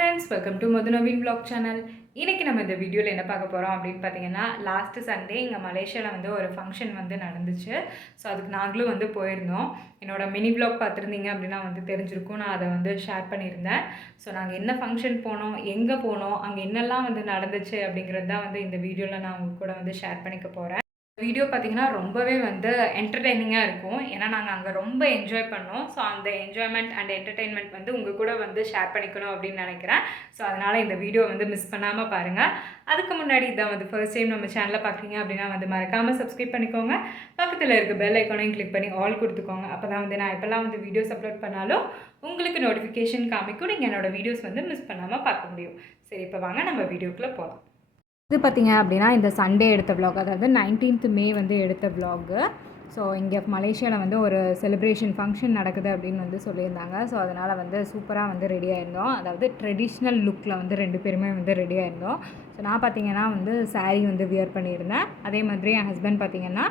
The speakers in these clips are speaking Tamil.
Friends welcome to Madhunaveen blog channel இன்றைக்கி நம்ம இந்த வீடியோவில் என்ன பார்க்க போகிறோம் அப்படின்னு பார்த்தீங்கன்னா லாஸ்ட்டு சண்டே இங்கே மலேசியாவில் வந்து ஒரு ஃபங்க்ஷன் வந்து நடந்துச்சு. ஸோ அதுக்கு நாங்களும் வந்து போயிருந்தோம். என்னோட மினி பிளாக் பார்த்துருந்தீங்க அப்படின்னா வந்து தெரிஞ்சிருக்கும். நான் அதை வந்து ஷேர் பண்ணியிருந்தேன். ஸோ நாங்கள் என்ன ஃபங்க்ஷன் போனோம் எங்கே போனோம் அங்கே என்னெல்லாம் வந்து நடந்துச்சு அப்படிங்கிறது தான் வந்து இந்த வீடியோவில் நான் உங்க கூட வந்து ஷேர் பண்ணிக்க போகிறேன் வீடியோ பார்த்தீங்கன்னா ரொம்பவே வந்து என்டர்டெய்னிங்காக இருக்கும். ஏன்னா நாங்கள் அங்கே ரொம்ப என்ஜாய் பண்ணோம். ஸோ அந்த என்ஜாய்மெண்ட் அண்ட் என்டர்டெயின்மெண்ட் வந்து உங்கள் கூட வந்து ஷேர் பண்ணிக்கணும் அப்படின்னு நினைக்கிறேன். ஸோ அதனால் இந்த வீடியோ வந்து மிஸ் பண்ணாமல் பாருங்கள் அதுக்கு முன்னாடி இதான் வந்து ஃபர்ஸ்ட் டைம் நம்ம சேனலில் பார்க்குறீங்க அப்படின்னா வந்து மறக்காமல் சப்ஸ்கிரைப் பண்ணிக்கோங்க. பக்கத்தில் இருக்க பெல் ஐக்கானையும் கிளிக் பண்ணி ஆல் கொடுத்துக்கோங்க. அப்போ தான் வந்து நான் எப்போல்லாம் வந்து வீடியோஸ் அப்லோட் பண்ணாலும் உங்களுக்கு நோட்டிஃபிகேஷன் காமிக்கும். நீங்கள் என்னோடய வீடியோஸ் வந்து மிஸ் பண்ணாமல் பார்க்க முடியும். சரி இப்போ வாங்க நம்ம வீடியோக்குள்ளே போகலாம் இது பார்த்தீங்க அப்படின்னா இந்த சண்டே எடுத்த விலாக் அதாவது நைன்டீன்த் மே வந்து எடுத்த விலாகு ஸோ இங்கே மலேசியாவில் வந்து ஒரு செலிப்ரேஷன் ஃபங்க்ஷன் நடக்குது அப்படின்னு வந்து சொல்லியிருந்தாங்க. ஸோ அதனால் வந்து சூப்பராக வந்து ரெடி ஆயிருந்தோம். அதாவது ட்ரெடிஷ்னல் லுக்கில் வந்து ரெண்டு பேருமே வந்து ரெடி ஆயிருந்தோம். ஸோ நான் பார்த்தீங்கன்னா வந்து சாரீ வந்து வியர் பண்ணியிருந்தேன். அதே மாதிரி என் ஹஸ்பண்ட் பார்த்தீங்கன்னா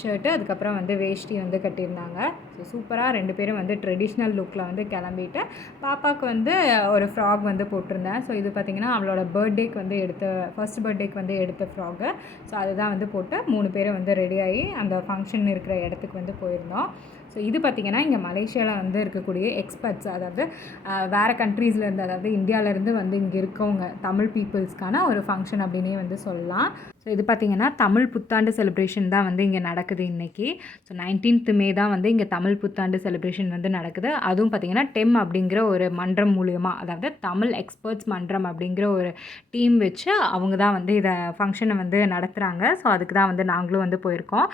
ஷர்ட்டு அதுக்கப்புறம் வந்து வேஷ்டி வந்து கட்டியிருந்தாங்க. ஸோ சூப்பராக ரெண்டு பேரும் வந்து ட்ரெடிஷ்னல் லுக்கில் வந்து கிளம்பிட்டு பாப்பாவுக்கு வந்து ஒரு ஃப்ராக் வந்து போட்டிருந்தேன். ஸோ இது பார்த்திங்கன்னா அவளோட பர்த்டேக்கு வந்து எடுத்த ஃபர்ஸ்ட் பர்த்டேக்கு வந்து எடுத்த ஃப்ராகு ஸோ அதுதான் வந்து போட்டு மூணு பேரும் வந்து ரெடி ஆகி அந்த ஃபங்க்ஷன் இருக்கிற இடத்துக்கு வந்து போயிருந்தோம். ஸோ இது பார்த்திங்கன்னா இங்கே மலேசியாவில் வந்து இருக்கக்கூடிய எக்ஸ்பர்ட்ஸ் அதாவது வேறு கண்ட்ரீஸ்லேருந்து அதாவது இந்தியாவிலேருந்து வந்து இங்கே இருக்கவங்க தமிழ் பீப்புள்ஸ்க்கான ஒரு ஃபங்க்ஷன் அப்படின்னே வந்து சொல்லலாம். ஸோ இது பார்த்திங்கன்னா தமிழ் புத்தாண்டு செலிப்ரேஷன் தான் வந்து இங்கே நடக்குது இன்றைக்கி ஸோ நைன்டீன்த் மே தான் வந்து இங்கே தமிழ் புத்தாண்டு செலிப்ரேஷன் வந்து நடக்குது. அதுவும் பார்த்திங்கன்னா டெம் அப்படிங்கிற ஒரு மன்றம் மூலியமாக அதாவது தமிழ் எக்ஸ்பர்ட்ஸ் மன்றம் அப்படிங்கிற ஒரு டீம் வச்சு அவங்க தான் வந்து இதை ஃபங்க்ஷனை வந்து நடத்துகிறாங்க ஸோ அதுக்கு தான் வந்து நாங்களும் வந்து போயிருக்கோம்.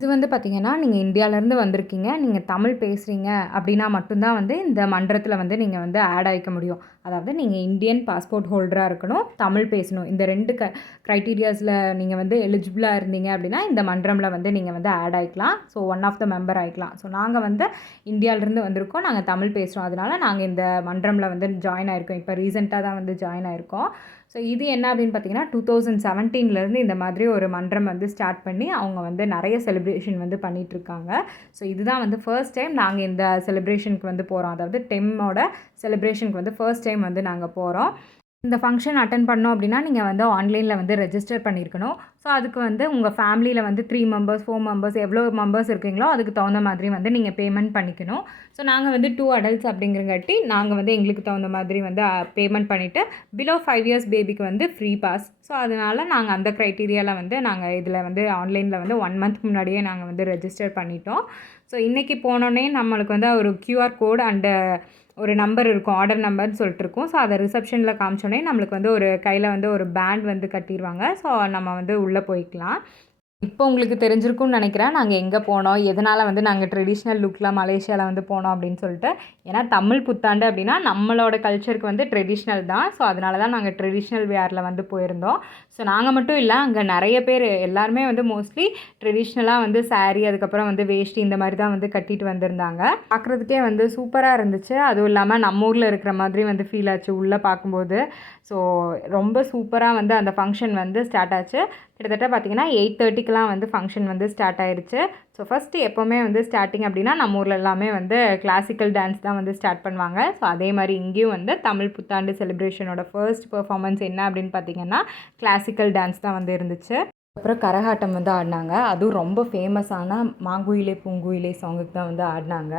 இது வந்து பார்த்திங்கன்னா நீங்கள் இந்தியாவிலேருந்து வந்திருக்கீங்க. நீங்கள் தமிழ் பேசுகிறீங்க அப்படின்னா மட்டும்தான் வந்து இந்த மன்றத்தில் வந்து நீங்கள் வந்து ஆட் ஆகிக்க முடியும். அதாவது நீங்கள் இந்தியன் பாஸ்போர்ட் ஹோல்டராக இருக்கணும் தமிழ் பேசணும். இந்த ரெண்டு க க்ரைட்டீரியாஸில் நீங்கள் வந்து எலிஜிபிளாக இருந்தீங்க அப்படின்னா இந்த மன்றமில் வந்து நீங்கள் வந்து add ஆகிக்கலாம் so one of the member ஆகிக்கலாம் so நாங்கள் வந்து இந்தியாவிலேருந்து வந்திருக்கோம் நாங்கள் தமிழ் பேசுகிறோம் அதனால நாங்கள் இந்த மன்றமில் வந்து ஜாயின் ஆயிருக்கோம். இப்போ ரீசெண்டாக தான் வந்து ஜாயின் ஆயிருக்கோம். ஸோ இது என்ன அப்படின்னு பார்த்தீங்கன்னா டூ தௌசண்ட் செவன்டீன்லேருந்து இந்த மாதிரி ஒரு மன்றம் வந்து ஸ்டார்ட் பண்ணி அவங்க வந்து நிறைய செலிப்ரேஷன் வந்து பண்ணிகிட்ருக்காங்க ஸோ இதுதான் வந்து ஃபர்ஸ்ட் டைம் நாங்கள் இந்த செலிப்ரேஷனுக்கு வந்து போகிறோம் அதாவது டெம்மோட செலிப்ரேஷனுக்கு வந்து ஃபர்ஸ்ட் டைம் வந்து நாங்கள் போகிறோம் இந்த ஃபங்க்ஷன் அட்டன் பண்ணோம் அப்படின்னா நீங்கள் வந்து ஆன்லைனில் வந்து ரெஜிஸ்டர் பண்ணியிருக்கணும் ஸோ அதுக்கு வந்து உங்கள் ஃபேமிலியில் வந்து த்ரீ மெம்பர்ஸ் ஃபோர் மெம்பர்ஸ் எவ்வளோ மெம்பர்ஸ் இருக்கீங்களோ அதுக்கு தகுந்த மாதிரி வந்து நீங்கள் பேமெண்ட் பண்ணிக்கணும். ஸோ நாங்கள் வந்து டூ அடல்ட்ஸ் அப்படிங்கிறங்காட்டி நாங்கள் வந்து எங்களுக்கு தகுந்த மாதிரி வந்து பேமெண்ட் பண்ணிவிட்டு பிலோ ஃபைவ் இயர்ஸ் பேபிக்கு வந்து ஃப்ரீ பாஸ் ஸோ அதனால் நாங்கள் அந்த க்ரைட்டீரியாவில் வந்து நாங்கள் இதில் வந்து ஆன்லைனில் வந்து ஒன் மந்த் முன்னாடியே நாங்கள் வந்து ரெஜிஸ்டர் பண்ணிட்டோம். ஸோ இன்றைக்கி போனோடனே நம்மளுக்கு வந்து ஒரு க்யூஆர் கோடு அண்டு ஒரு நம்பர் இருக்கும் ஆர்டர் நம்பர்னு சொல்லிட்டு இருக்கும். ஸோ அதை ரிசப்ஷனில் காமிச்சோடனே நம்மளுக்கு வந்து ஒரு கையில் வந்து ஒரு பேண்ட் வந்து கட்டிடுவாங்க ஸோ நம்ம வந்து உள்ளே போய்க்கலாம். இப்போ உங்களுக்கு தெரிஞ்சிருக்கும்னு நினைக்கிறேன். நாங்கள் எங்கே போனோம்? எதனால் வந்து நாங்கள் ட்ரெடிஷ்னல் லுக்கில் மலேசியாவில் வந்து போனோம் அப்படின்னு சொல்லிட்டு ஏன்னா தமிழ் புத்தாண்டு அப்படின்னா நம்மளோட கல்ச்சருக்கு வந்து ட்ரெடிஷ்னல் தான். ஸோ அதனால தான் நாங்கள் ட்ரெடிஷ்னல் வேரில் வந்து போயிருந்தோம். ஸோ நாங்கள் மட்டும் இல்லை அங்கே நிறைய பேர் எல்லாருமே வந்து மோஸ்ட்லி ட்ரெடிஷ்னலாக வந்து சாரீ அதுக்கப்புறம் வந்து வேஷ்டி இந்த மாதிரி தான் வந்து கட்டிட்டு வந்திருந்தாங்க. பார்க்குறதுக்கே வந்து சூப்பராக இருந்துச்சு. அதுவும் இல்லாமல் நம்ம ஊரில் இருக்கிற மாதிரி வந்து ஃபீல் ஆச்சு உள்ளே பார்க்கும்போது. ஸோ ரொம்ப சூப்பராக வந்து அந்த ஃபங்க்ஷன் வந்து ஸ்டார்ட் ஆச்சு. கிட்டத்தட்ட பார்த்தீங்கன்னா எயிட் தேர்ட்டிக்கெலாம் வந்து ஃபங்க்ஷன் வந்து ஸ்டார்ட் ஆயிடுச்சு ஸோ ஃபஸ்ட்டு எப்போவுமே வந்து ஸ்டார்டிங் அப்படின்னா நம்ம ஊரில் எல்லாமே வந்து கிளாசிக்கல் டான்ஸ் தான் வந்து ஸ்டார்ட் பண்ணுவாங்க. ஸோ அதே மாதிரி இங்கேயும் வந்து தமிழ் புத்தாண்டு செலிப்ரேஷனோட ஃபர்ஸ்ட் பெர்ஃபார்மன்ஸ் என்ன அப்படின்னு பார்த்தீங்கன்னா கிளாசிக்கல் டான்ஸ் தான் வந்து இருந்துச்சு. அப்புறம் கரகாட்டம் வந்து ஆடினாங்க. அதுவும் ரொம்ப ஃபேமஸான மாங்குயிலே பூங்குயிலே சாங்குக்கு தான் வந்து ஆடினாங்க.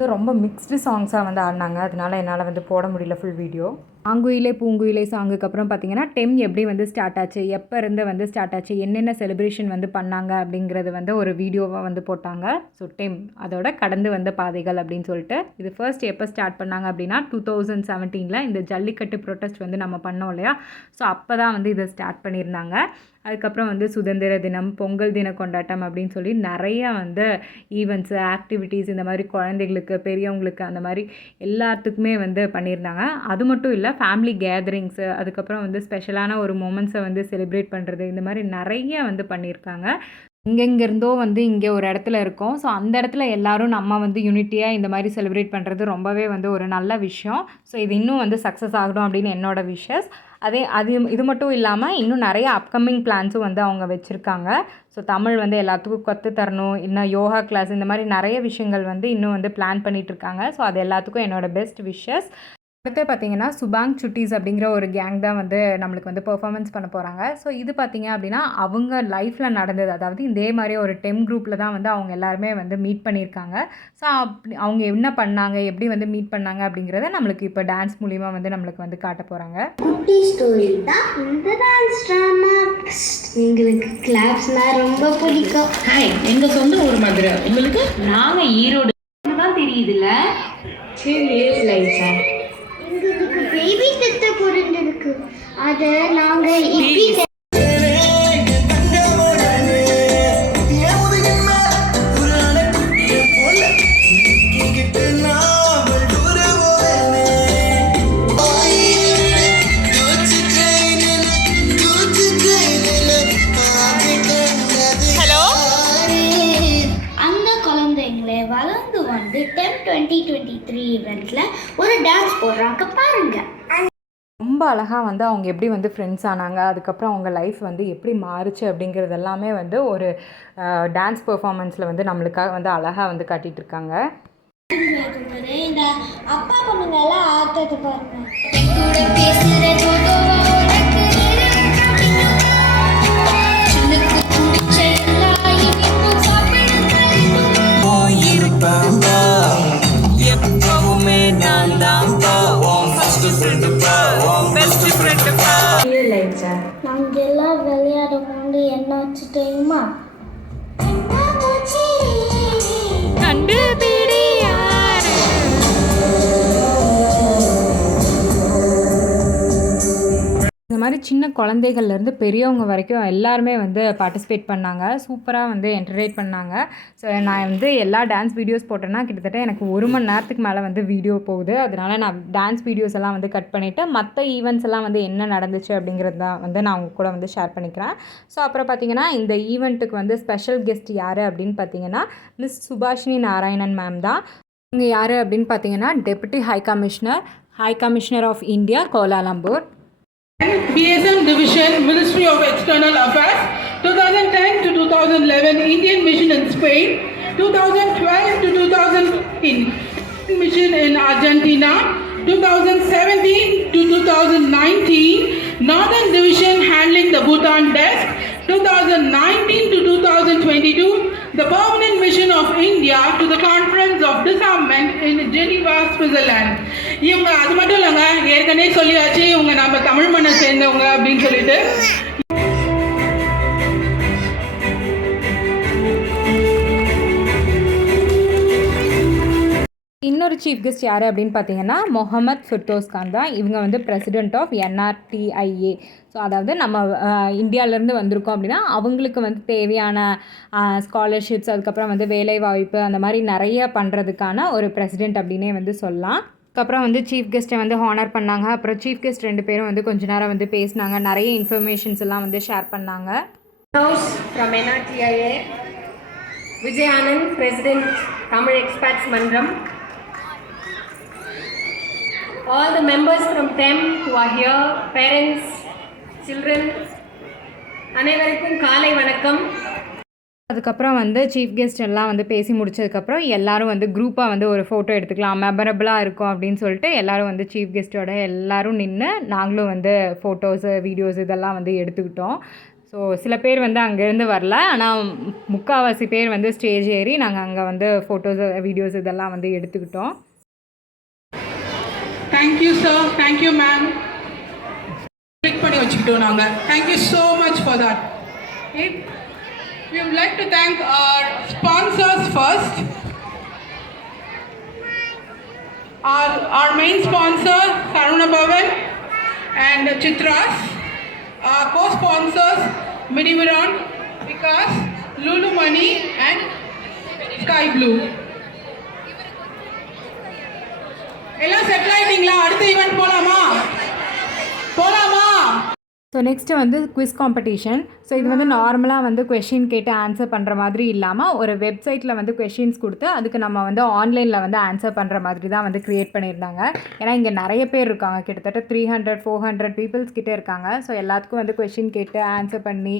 ஸோ ரொம்ப மிக்ஸ்டு சாங்ஸாக வந்து ஆடினாங்க. அதனால என்னால் வந்து போட முடியல ஃபுல் வீடியோ ஆங்குயிலே பூங்குயிலே சாங்குக்கு அப்புறம் பார்த்தீங்கன்னா டெம் எப்படி வந்து ஸ்டார்ட் ஆச்சு எப்போ இருந்து வந்து ஸ்டார்ட் ஆச்சு என்னென்ன செலிப்ரேஷன் வந்து பண்ணாங்க அப்படிங்கிறது வந்து ஒரு வீடியோவாக வந்து போட்டாங்க. ஸோ டெம் அதோட கடந்து வந்த பாதைகள் அப்படின்னு சொல்லிட்டு இது ஃபர்ஸ்ட் எப்போ ஸ்டார்ட் பண்ணாங்க அப்படின்னா டூ தௌசண்ட் செவன்டீனில் இந்த ஜல்லிக்கட்டு ப்ரொட்டஸ்ட் வந்து நம்ம பண்ணோம் இல்லையா? ஸோ அப்போ தான் வந்து இதை ஸ்டார்ட் பண்ணியிருந்தாங்க. அதுக்கப்புறம் வந்து சுதந்திர தினம் பொங்கல் தின கொண்டாட்டம் அப்படின்னு சொல்லி நிறையா வந்து ஈவெண்ட்ஸு ஆக்டிவிட்டீஸ் இந்த மாதிரி குழந்தைகளுக்கு பெரியவங்களுக்கு அந்த மாதிரி எல்லாத்துக்குமே வந்து பண்ணியிருந்தாங்க. அது மட்டும் இல்லை ஃபேமிலி கேதரிங்ஸு அதுக்கப்புறம் வந்து ஸ்பெஷலான ஒரு மூமெண்ட்ஸை வந்து செலிப்ரேட் பண்ணுறது இந்த மாதிரி நிறைய வந்து பண்ணியிருக்காங்க. இங்கெங்கிருந்தோ வந்து இங்கே ஒரு இடத்துல இருக்கோம். ஸோ அந்த இடத்துல எல்லாரும் நம்ம வந்து யூனிட்டியாக இந்த மாதிரி செலிப்ரேட் பண்ணுறது ரொம்பவே வந்து ஒரு நல்ல விஷயம். ஸோ இது இன்னும் வந்து சக்ஸஸ் ஆகணும் அப்படின்னு என்னோடய விஷஸ் அதே அது இது மட்டும் இல்லாமல் இன்னும் நிறைய அப்கமிங் பிளான்ஸும் வந்து அவங்க வச்சுருக்காங்க. ஸோ தமிழ் வந்து எல்லாத்துக்கும் கற்று தரணும். இன்னும் யோகா கிளாஸ் இந்த மாதிரி நிறைய விஷயங்கள் வந்து இன்னும் வந்து பிளான் பண்ணிகிட்ருக்காங்க ஸோ அது எல்லாத்துக்கும் என்னோட பெஸ்ட் விஷஸ் அடுத்து பார்த்தீங்கன்னா சுபாங் சுட்டீஸ் அப்படிங்கிற ஒரு கேங் தான் வந்து நம்மளுக்கு வந்து பெர்ஃபார்மன்ஸ் பண்ண போகிறாங்க ஸோ இது பார்த்தீங்க அப்படின்னா அவங்க லைஃப்பில் நடந்தது அதாவது இதே மாதிரி ஒரு டெம் குரூப்பில் தான் வந்து அவங்க எல்லாருமே வந்து மீட் பண்ணியிருக்காங்க. ஸோ அப்படி அவங்க என்ன பண்ணாங்க எப்படி வந்து மீட் பண்ணாங்க அப்படிங்கிறத நம்மளுக்கு இப்போ டான்ஸ் மூலிமா வந்து நம்மளுக்கு வந்து காட்ட போகிறாங்க குட்டி ஸ்டோரி தான். இந்த டான்ஸ் ட்ராமா எங்களுக்கு கிளாப்ஸ்னா ரொம்ப பிடிக்கும். ஹாய் எங்க சொந்த ஊர் மதுரை. உங்களுக்கு? நாங்க ஈரோடு. தான் தெரியுதுல்ல? சரி லைஃபா எங்களுக்கு பேபி இருக்கு பிறந்திருக்கு அதை நாங்கள் இப்படி குழந்தைங்களே வளர்ந்து வந்து டெம் டுவெண்ட்டி டுவெண்ட்டி த்ரீ இவெண்ட்டில் ஒரு டான்ஸ் போடுறாங்க பாருங்க. ரொம்ப அழகாக வந்து அவங்க எப்படி வந்து ஃப்ரெண்ட்ஸ் ஆனாங்க அதுக்கப்புறம் அவங்க லைஃப் வந்து எப்படி மாறுச்சு அப்படிங்கிறது எல்லாமே வந்து ஒரு டான்ஸ் பெர்ஃபார்மன்ஸில் வந்து நம்மளுக்காக வந்து அழகாக வந்து காட்டிகிட்டு இருக்காங்க. இந்த அப்பா பொண்ணுங்க எல்லாம் ஆட்டத்தை பாருங்க. இருப்பேன்பா எப்பவுமே நான் தான்பா. உன் ஃபர்ஸ்ட் ஃப்ரெண்டுப்பா உன் பெஸ்ட் ஃப்ரெண்டுப்பா நாங்கள் எல்லாம் விளையாடும் போது என்னாச்சு மாதிரி சின்ன குழந்தைகள்லேருந்து பெரியவங்க வரைக்கும் எல்லாருமே வந்து பார்ட்டிசிபேட் பண்ணாங்க. சூப்பராக வந்து என்டர்டெயின் பண்ணாங்க. ஸோ நான் வந்து எல்லா டான்ஸ் வீடியோஸ் போட்டேன்னா கிட்டத்தட்ட எனக்கு ஒரு மணி நேரத்துக்கு மேலே வந்து வீடியோ போகுது. அதனால நான் டான்ஸ் வீடியோஸ் எல்லாம் வந்து கட் பண்ணிவிட்டு மற்ற ஈவெண்ட்ஸ் எல்லாம் வந்து என்ன நடந்துச்சு அப்படிங்கிறது தான் வந்து நான் உங்க கூட வந்து ஷேர் பண்ணிக்கிறேன். ஸோ அப்புறம் பார்த்தீங்கன்னா இந்த ஈவெண்ட்டுக்கு வந்து ஸ்பெஷல் கெஸ்ட் யார் அப்படின்னு பார்த்தீங்கன்னா மிஸ் சுபாஷினி நாராயணன் மேம் தான். இங்கே யார் அப்படின்னு பார்த்தீங்கன்னா deputy high commissioner high commissioner of India Kuala Lumpur BSM Division, Ministry of External Affairs, 2010 to 2011 Indian Mission in Spain, 2012 to 2015 Mission in Argentina, 2017 to 2019 Northern Division handling the Bhutan desk, 2019 to 2022 the Permanent Mission of India to the Conference of Disarmament in Geneva, Switzerland. இவங்க அது மட்டும் இல்லைங்க ஏற்கனவே சொல்லியாச்சு இவங்க நம்ம தமிழ் மண்ணை சேர்ந்தவங்க அப்படின்னு சொல்லிட்டு. இன்னொரு சீஃப் கெஸ்ட் யார் அப்படின்னு பார்த்தீங்கன்னா முகமது ஃபிர்தோஸ் கான் தான். இவங்க வந்து பிரசிடென்ட் ஆஃப் என்ஆர்டிஐஏ ஸோ அதாவது நம்ம இந்தியாவிலேருந்து வந்திருக்கோம் அப்படின்னா அவங்களுக்கு வந்து தேவையான ஸ்காலர்ஷிப்ஸ் அதுக்கப்புறம் வந்து வேலைவாய்ப்பு அந்த மாதிரி நிறைய பண்ணுறதுக்கான ஒரு பிரசிடென்ட் அப்படின்னே வந்து சொல்லலாம். அதுக்கப்புறம் வந்து சீஃப் கெஸ்ட்டை வந்து ஹானர் பண்ணாங்க. அப்புறம் சீஃப் கெஸ்ட் ரெண்டு பேரும் வந்து கொஞ்ச நேரம் வந்து பேசினாங்க. நிறைய இன்ஃபர்மேஷன்ஸ் எல்லாம் வந்து ஷேர் பண்ணாங்க. House from NRTIA Vijay Anand, President, Tamil Expats Mandram. All the members from TEM who are here, parents, children, அனைவருக்கும் காலை வணக்கம். அதுக்கப்புறம் வந்து சீஃப் கெஸ்ட் எல்லாம் வந்து பேசி முடிச்சதுக்கப்புறம் எல்லாரும் வந்து குரூப்பாக வந்து ஒரு ஃபோட்டோ எடுத்துக்கலாம் மெமரபிளாக இருக்கும் அப்படின்னு சொல்லிட்டு எல்லாரும் வந்து சீஃப் கெஸ்ட்டோட எல்லாரும் நின்று நாங்களும் வந்து ஃபோட்டோஸு வீடியோஸ் இதெல்லாம் வந்து எடுத்துக்கிட்டோம். ஸோ சில பேர் வந்து அங்கேருந்து வரல. ஆனால் முக்கால்வாசி பேர் வந்து ஸ்டேஜ் ஏறி நாங்கள் அங்கே வந்து ஃபோட்டோஸ் வீடியோஸ் இதெல்லாம் வந்து எடுத்துக்கிட்டோம். Thank you sir thank you ma'am click பண்ணி வச்சுக்கிட்டோம் நாங்கள் thank you so much for that We would like to thank our sponsors first. Our, our main sponsor, Karuna Bhavan and Chitras. Our co-sponsors, Miniviron, Vikas, Lulu Money and Sky Blue. எல்லாம் செட்டில் ஆயிட்டீங்களா அடுத்த ஈவெண்ட் போலாமா போலாமா ஸோ நெக்ஸ்ட்டு வந்து குவிஸ் காம்படிஷன் ஸோ இது வந்து நார்மலாக வந்து கொஷின் கேட்டு ஆன்சர் பண்ணுற மாதிரி இல்லாமல் ஒரு வெப்சைட்டில் வந்து கொஷின்ஸ் கொடுத்து அதுக்கு நம்ம வந்து ஆன்லைனில் வந்து ஆன்சர் பண்ணுற மாதிரி தான் வந்து க்ரியேட் பண்ணியிருந்தாங்க. ஏன்னா இங்கே நிறைய பேர் இருக்காங்க. கிட்டத்தட்ட three hundred four hundred peoples கிட்டே இருக்காங்க. ஸோ எல்லாத்துக்கும் வந்து கொஷின் கேட்டு ஆன்சர் பண்ணி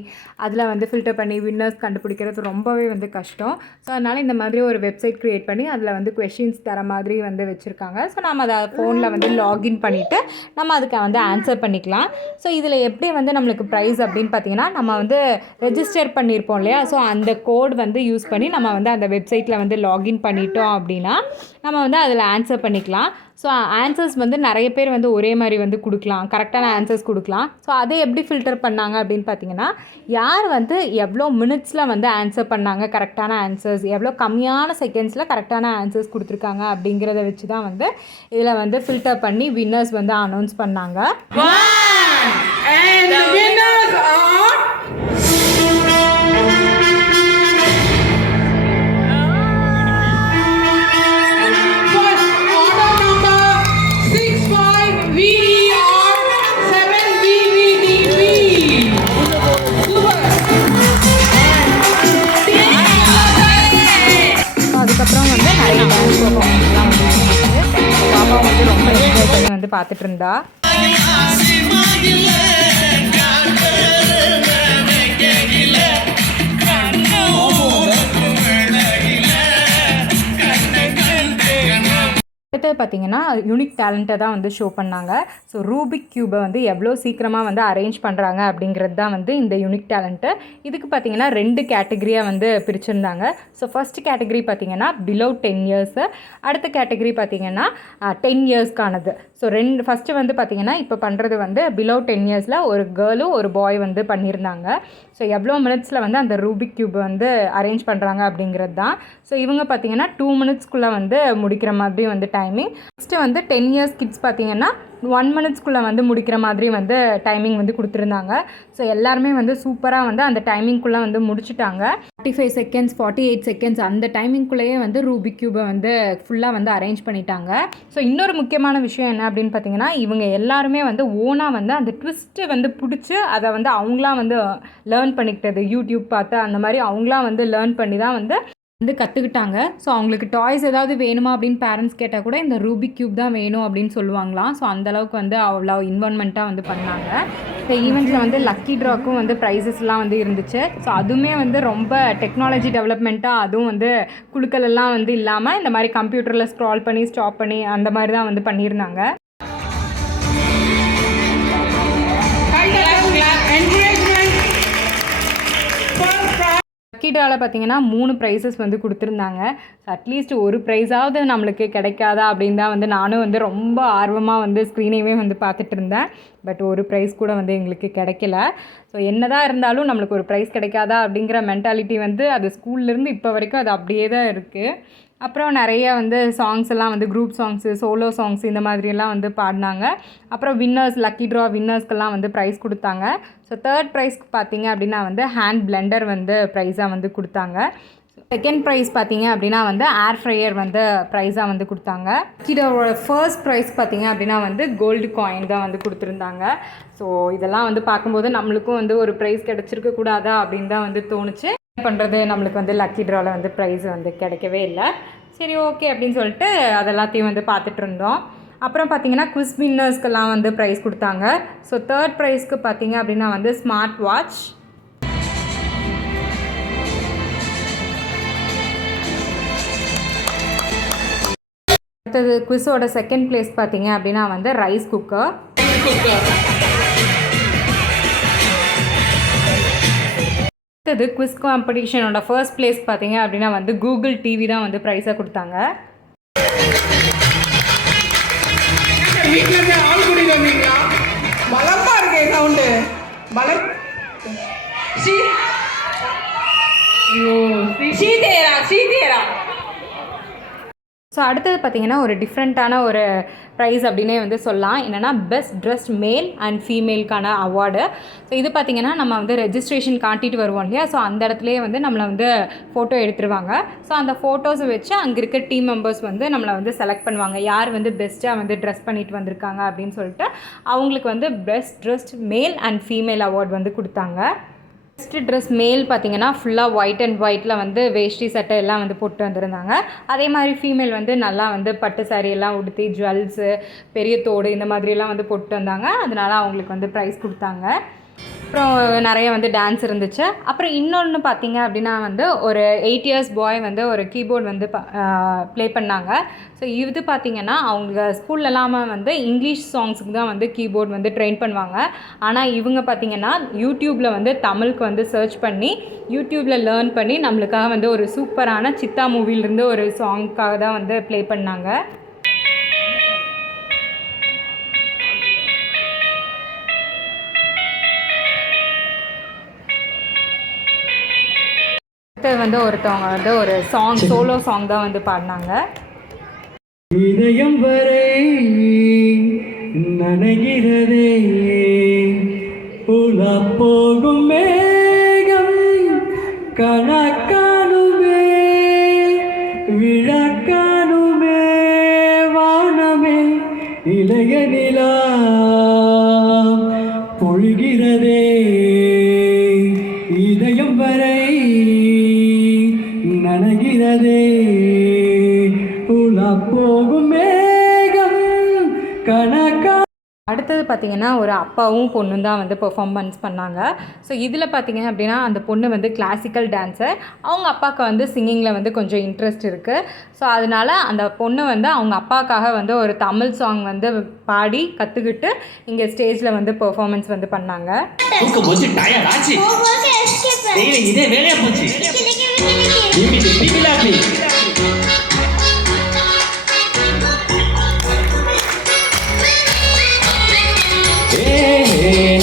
அதில் வந்து ஃபில்டர் பண்ணி வின்னர்ஸ் கண்டுபிடிக்கிறது ரொம்பவே வந்து கஷ்டம். ஸோ அதனால் இந்த மாதிரி ஒரு வெப்சைட் க்ரியேட் பண்ணி அதில் வந்து கொஷின்ஸ் தர மாதிரி வந்து வச்சுருக்காங்க. ஸோ நம்ம அதை ஃபோனில் வந்து லாகின் பண்ணிவிட்டு நம்ம அதுக்கு வந்து ஆன்சர் பண்ணிக்கலாம். ஸோ இதில் எப்படி வந்து நம்மளுக்கு ப்ரைஸ் அப்படின்னு பார்த்தீங்கன்னா நம்ம வந்து ரெஜிஸ்டர் பண்ணியிருப்போம் இல்லையா? ஸோ அந்த கோட் வந்து யூஸ் பண்ணி நம்ம வந்து அந்த வெப்சைட்டில் வந்து லாகின் பண்ணிட்டோம் அப்படின்னா நம்ம வந்து அதில் ஆன்சர் பண்ணிக்கலாம். ஸோ ஆன்சர்ஸ் வந்து நிறைய பேர் வந்து ஒரே மாதிரி வந்து கொடுக்கலாம். கரெக்டான ஆன்சர்ஸ் கொடுக்கலாம். ஸோ அதை எப்படி ஃபில்டர் பண்ணாங்க அப்படின்னு பார்த்தீங்கன்னா யார் வந்து எவ்வளோ மினிட்ஸில் வந்து ஆன்சர் பண்ணாங்க கரெக்டான ஆன்சர்ஸ் எவ்வளோ கம்மியான செகண்ட்ஸில் கரெக்டான ஆன்சர்ஸ் கொடுத்துருக்காங்க அப்படிங்கிறத வச்சு தான் வந்து இதில் வந்து ஃபில்டர் பண்ணி வின்னர்ஸ் வந்து அனௌன்ஸ் பண்ணாங்க. பார்த்துட்டு இருந்தா அடுத்தது பார்த்தீங்கன்னா யூனிக் டேலண்ட்டை தான் வந்து ஷோ பண்ணாங்க. ஸோ ரூபிக் கியூபை வந்து எவ்வளோ சீக்கிரமாக வந்து அரேஞ்ச் பண்ணுறாங்க அப்படிங்கிறது தான் வந்து இந்த யூனிக் டேலண்ட்டு இதுக்கு பார்த்தீங்கன்னா ரெண்டு கேட்டகரியாக வந்து பிரிச்சிருந்தாங்க. ஸோ ஃபர்ஸ்ட் கேட்டகரி பார்த்தீங்கன்னா பிலோ டென் இயர்ஸு அடுத்த கேட்டகரி பார்த்தீங்கன்னா டென் இயர்ஸ்க்கானது ஸோ ரெண்டு ஃபஸ்ட்டு வந்து பார்த்தீங்கன்னா இப்போ பண்ணுறது வந்து பிலோ டென் இயர்ஸில் ஒரு கேர்ளும் ஒரு பாய் வந்து பண்ணியிருந்தாங்க ஸோ எவ்வளோ மினிட்ஸில் வந்து அந்த ரூபிக் கியூப் வந்து அரேஞ்ச் பண்ணுறாங்க அப்படிங்கிறது தான். ஸோ இவங்க பார்த்தீங்கன்னா டூ மினிட்ஸ்க்குள்ளே வந்து முடிக்கிற மாதிரி வந்து டைமிங் நெக்ஸ்ட்டு வந்து டென் இயர்ஸ் கிட்ஸ் பார்த்தீங்கன்னா ஒன் மினிட்ஸ்க்குள்ளே வந்து முடிக்கிற மாதிரி வந்து டைமிங் வந்து கொடுத்துருந்தாங்க. ஸோ எல்லாருமே வந்து சூப்பராக வந்து அந்த டைமிங்குள்ளே வந்து முடிச்சிட்டாங்க. Forty five seconds forty eight seconds அந்த டைமிங்குள்ளேயே வந்து ரூபிக் கியூபை வந்து ஃபுல்லாக வந்து அரேஞ்ச் பண்ணிட்டாங்க. ஸோ இன்னொரு முக்கியமான விஷயம் என்ன அப்படின்னு பார்த்தீங்கன்னா இவங்க எல்லாருமே வந்து ஓனாக வந்து அந்த ட்விஸ்ட்டு வந்து பிடிச்சி அதை வந்து அவங்களாம் வந்து லேர்ன் பண்ணிக்கிட்டது. யூடியூப் பார்த்து அந்த மாதிரி அவங்களாம் வந்து லேர்ன் பண்ணி தான் வந்து வந்து கற்றுக்கிட்டாங்க ஸோ அவங்களுக்கு டாய்ஸ் ஏதாவது வேணுமா அப்படின்னு பேரண்ட்ஸ் கேட்டால் கூட இந்த ரூபிக் கியூப் தான் வேணும் அப்படின்னு சொல்லுவாங்களாம். ஸோ அந்தளவுக்கு வந்து அவ்வளோ இன்வால்மெண்ட்டாக வந்து பண்ணாங்க. இந்த ஈவெண்ட்டில் வந்து லக்கி ட்ராக்கும் வந்து ப்ரைஸஸ்லாம் வந்து இருந்துச்சு. ஸோ அதுவுமே வந்து ரொம்ப டெக்னாலஜி டெவலப்மெண்ட்டாக அதுவும் வந்து குழுக்கள் எல்லாம் வந்து இல்லாமல் இந்த மாதிரி கம்ப்யூட்டரில் ஸ்க்ரால் பண்ணி ஸ்டாப் பண்ணி அந்த மாதிரி தான் வந்து பண்ணியிருந்தாங்க. Prize. லக்கி ட்ராவில் பார்த்தீங்கன்னா மூணு ப்ரைஸஸ் வந்து கொடுத்துருந்தாங்க. அட்லீஸ்ட் ஒரு ப்ரைஸாவது நம்மளுக்கு கிடைக்காதா அப்படின்னு தான் வந்து நானும் வந்து ரொம்ப ஆர்வமாக வந்து ஸ்க்ரீனையுமே வந்து பார்த்துட்டு இருந்தேன். பட் ஒரு ப்ரைஸ் கூட வந்து எங்களுக்கு கிடைக்கல. ஸோ என்னதான் இருந்தாலும் நம்மளுக்கு ஒரு ப்ரைஸ் கிடைக்காதா அப்படிங்கிற மென்டாலிட்டி வந்து அது ஸ்கூல்லேருந்து இப்போ வரைக்கும் அது அப்படியே தான் இருக்குது அப்புறம் நிறைய வந்து சாங்ஸ் எல்லாம் வந்து குரூப் சாங்ஸு சோலோ சாங்ஸ் இந்த மாதிரியெல்லாம் வந்து பாடினாங்க. அப்புறம் வின்னர்ஸ் லக்கி ட்ரா வின்னர்ஸ்க்கெல்லாம் வந்து ப்ரைஸ் கொடுத்தாங்க. ஸோ தேர்ட் ப்ரைஸ்க்கு பார்த்தீங்க அப்படின்னா வந்து ஹேண்ட் பிளெண்டர் வந்து ப்ரைஸாக வந்து கொடுத்தாங்க. செகண்ட் ப்ரைஸ் பார்த்தீங்க அப்படின்னா வந்து ஏர் ஃப்ரையர் வந்து ப்ரைஸாக வந்து கொடுத்தாங்க. இதோட ஃபர்ஸ்ட் ப்ரைஸ் பார்த்தீங்க அப்படின்னா வந்து கோல்டு காயின் தான் வந்து கொடுத்துருந்தாங்க. ஸோ இதெல்லாம் வந்து பார்க்கும்போது நம்மளுக்கும் வந்து ஒரு ப்ரைஸ் கிடச்சிருக்க கூடாதா அப்படின்னு தான் வந்து தோணுச்சு. பண்ணுறது நம்மளுக்கு வந்து லக்கி ட்ராவில் வந்து ப்ரைஸ் வந்து கிடைக்கவே இல்லை. சரி ஓகே அப்படின்னு சொல்லிட்டு அதெல்லாத்தையும் வந்து பார்த்துட்டு இருந்தோம். அப்புறம் பார்த்தீங்கன்னா குவிஸ் வின்னர்ஸ்க்கெல்லாம் வந்து ப்ரைஸ் கொடுத்தாங்க. ஸோ தேர்ட் ப்ரைஸ்க்கு பார்த்தீங்க அப்படின்னா வந்து ஸ்மார்ட் வாட்ச் அடுத்தது குவிஸோட செகண்ட் பிளேஸ் பார்த்தீங்க அப்படின்னா வந்து ரைஸ் குக்கர் அடுத்தது குவிஸ் காம்படிஷனோட ஃபர்ஸ்ட் பிளேஸ் பார்த்தீங்க அப்படின்னா வந்து கூகுள் டிவி தான் வந்து ப்ரைஸாக கொடுத்தாங்க. பலமா இருக்கே சவுண்டு ஓ ஸ்ரீதேரா ஸ்ரீதேரா ஸோ அடுத்தது பார்த்தீங்கன்னா ஒரு டிஃப்ரெண்ட்டான ஒரு ப்ரைஸ் அப்படின்னே வந்து சொல்லலாம். என்னென்னா best ட்ரெஸ்ட் male and ஃபீமேலுக்கான award so இது பார்த்தீங்கன்னா நம்ம வந்து ரெஜிஸ்ட்ரேஷன் காட்டிட்டு வருவோம் இல்லையா? ஸோ அந்த இடத்துலையே வந்து நம்மளை வந்து ஃபோட்டோ எடுத்துருவாங்க. ஸோ அந்த ஃபோட்டோஸை வச்சு அங்கே இருக்க டீம் மெம்பர்ஸ் வந்து நம்மளை வந்து செலக்ட் பண்ணுவாங்க. யார் வந்து பெஸ்ட்டாக வந்து ட்ரெஸ் பண்ணிட்டு வந்திருக்காங்க அப்படின்னு சொல்லிட்டு அவங்களுக்கு வந்து best ட்ரெஸ்ட் male and female award வந்து கொடுத்தாங்க. ஃபஸ்ட்டு ட்ரெஸ் மேல் பார்த்தீங்கன்னா ஃபுல்லாக ஒயிட் அண்ட் ஒயிட்டில் வந்து வேஷ்டி சட்டை எல்லாம் வந்து போட்டு வந்திருந்தாங்க. அதே மாதிரி ஃபீமேல் வந்து நல்லா வந்து பட்டு சாரீ எல்லாம் உடுத்தி ஜுவல்ஸு பெரிய தோடு இந்த மாதிரியெல்லாம் வந்து போட்டு வந்தாங்க. அதனால அவங்களுக்கு வந்து ப்ரைஸ் கொடுத்தாங்க. அப்புறம் நிறைய வந்து டான்ஸ் இருந்துச்சு. அப்புறம் இன்னொன்று பார்த்தீங்க அப்படின்னா வந்து ஒரு எயிட் இயர்ஸ் பாய் வந்து ஒரு கீபோர்ட் வந்து ப்ளே பண்ணாங்க. ஸோ இது பார்த்தீங்கன்னா அவங்க ஸ்கூல்லலாம் வந்து இங்கிலீஷ் சாங்ஸுக்கு தான் வந்து கீபோர்ட் வந்து ட்ரெயின் பண்ணுவாங்க. ஆனால் இவங்க பார்த்தீங்கன்னா யூடியூப்பில் வந்து தமிழுக்கு வந்து சர்ச் பண்ணி யூடியூப்பில் லேர்ன் பண்ணி நம்மளுக்காக வந்து ஒரு சூப்பரான சித்தா மூவிலேருந்து ஒரு சாங்க்காக தான் வந்து ப்ளே பண்ணாங்க. அடுத்தது வந்து ஒருத்தவங்க வந்து ஒரு சாங் சோலோ சாங் தான் வந்து பாடினாங்க. இதயம் வரை நனைகிறதே. போகும் மேகம் கணக்கா அடுத்தது பார்த்தீங்கன்னா ஒரு அப்பாவும் பொண்ணும் தான் வந்து பெர்ஃபார்மன்ஸ் பண்ணாங்க. ஸோ இதில் பார்த்தீங்க அப்படின்னா அந்த பொண்ணு வந்து கிளாசிக்கல் டான்ஸர் அவங்க அப்பாவுக்கு வந்து சிங்கிங்கில் வந்து கொஞ்சம் இன்ட்ரெஸ்ட் இருக்குது ஸோ அதனால அந்த பொண்ணு வந்து அவங்க அப்பாவுக்காக வந்து ஒரு தமிழ் சாங் வந்து பாடி கற்றுக்கிட்டு இங்கே ஸ்டேஜில் வந்து பெர்ஃபார்மன்ஸ் வந்து பண்ணாங்க. இதே வேலையா போச்சு. Amen.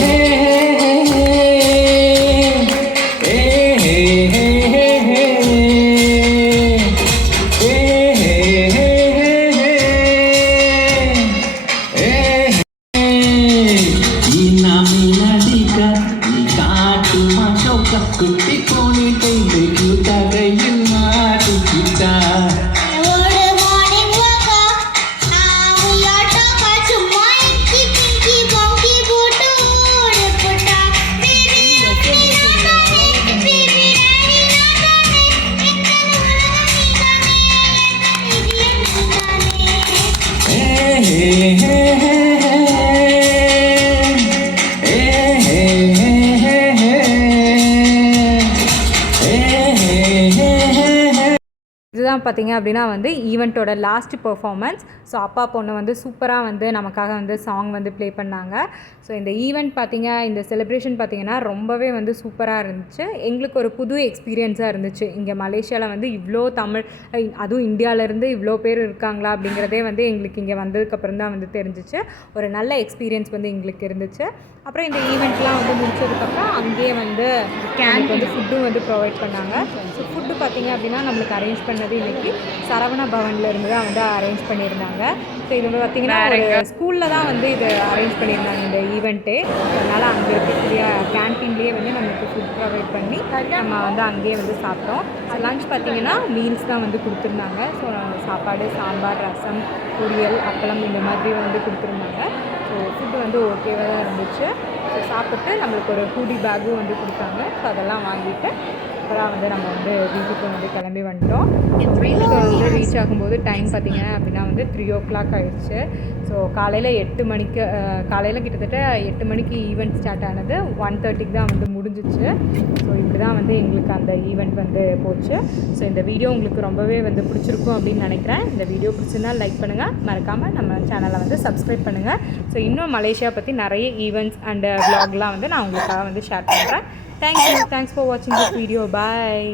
பார்த்தீங்க அப்படின்னா வந்து ஈவெண்ட்டோட லாஸ்ட் பெர்ஃபார்மன்ஸ் ஸோ அப்பா பொண்ணு வந்து சூப்பராக வந்து நமக்காக வந்து சாங் வந்து ப்ளே பண்ணாங்க. ஸோ இந்த ஈவெண்ட் பார்த்தீங்க இந்த செலிப்ரேஷன் பார்த்தீங்கன்னா ரொம்பவே வந்து சூப்பராக இருந்துச்சு. எங்களுக்கு ஒரு புது எக்ஸ்பீரியன்ஸாக இருந்துச்சு. இங்கே மலேசியாவில் வந்து இவ்வளோ தமிழ் அதுவும் இந்தியாவிலேருந்து இவ்வளோ பேர் இருக்காங்களா அப்படிங்கிறதே வந்து எங்களுக்கு இங்கே வந்ததுக்கப்புறம் தான் வந்து தெரிஞ்சிச்சு. ஒரு நல்ல எக்ஸ்பீரியன்ஸ் வந்து எங்களுக்கு இருந்துச்சு. அப்புறம் இந்த ஈவெண்ட்லாம் வந்து முடிச்சதுக்கப்புறம் அங்கேயே வந்து கேனுக்கு வந்து ஃபுட்டும் வந்து ப்ரொவைட் பண்ணாங்க. ஸோ ஃபுட்டு பார்த்தீங்க அப்படின்னா நம்மளுக்கு அரேஞ்ச் பண்ணது இன்னைக்கு சரவண பவன்ல இருந்து தான் வந்து அரேஞ்ச் பண்ணியிருந்தாங்க. ஸோ இது வந்து பார்த்தீங்கன்னா ஒரு ஸ்கூலில் தான் வந்து இது அரேஞ்ச் பண்ணியிருந்தாங்க இந்த ஈவெண்ட்டே அதனால் அங்கே இருக்கக்கூடிய கேன்டீன்லேயே வந்து நம்மளுக்கு ஃபுட் ப்ரொவைட் பண்ணி நம்ம வந்து அங்கேயே வந்து சாப்பிட்டோம். லஞ்ச் பார்த்தீங்கன்னா மீல்ஸ் தான் வந்து கொடுத்துருந்தாங்க. ஸோ சாப்பாடு சாம்பார் ரசம் பொரியல் அப்பளம் இந்த மாதிரி வந்து கொடுத்துருந்தாங்க. ஸோ ஃபுட்டு வந்து ஓகேவாக தான் இருந்துச்சு. ஸோ சாப்பிட்டு நம்மளுக்கு ஒரு ஹூடி பேக்கும் வந்து கொடுத்தாங்க. ஸோ அதெல்லாம் வாங்கிட்டு அப்புறம் வந்து நம்ம வந்து வீட்டுக்கு வந்து கிளம்பி வந்துட்டோம். வீட்டுக்கு வந்து ரீச் ஆகும்போது டைம் பார்த்தீங்க அப்படின்னா வந்து த்ரீ ஓ கிளாக் ஆயிடுச்சு. ஸோ காலையில் எட்டு மணிக்கு காலையில் கிட்டத்தட்ட எட்டு மணிக்கு ஈவெண்ட் ஸ்டார்ட் ஆனது. ஒன் தேர்ட்டிக்கு தான் வந்து முடிஞ்சிச்சு. ஸோ இப்படி தான் வந்து எங்களுக்கு அந்த ஈவெண்ட் வந்து போச்சு. ஸோ இந்த வீடியோ உங்களுக்கு ரொம்பவே வந்து பிடிச்சிருக்கும் அப்படின்னு நினைக்கிறேன். இந்த வீடியோ பிடிச்சிருந்தா லைக் பண்ணுங்கள் மறக்காமல் நம்ம சேனலை வந்து சப்ஸ்கிரைப் பண்ணுங்கள் ஸோ இன்னும் மலேசியா பற்றி நிறைய ஈவெண்ட்ஸ் அண்ட் வ்ளாக்லாம் வந்து நான் உங்களுக்காக வந்து ஷேர் பண்ணுறேன் தேங்க்யூ தேங்க்ஸ் ஃபார் வாட்சிங் திஸ் வீடியோ பாய்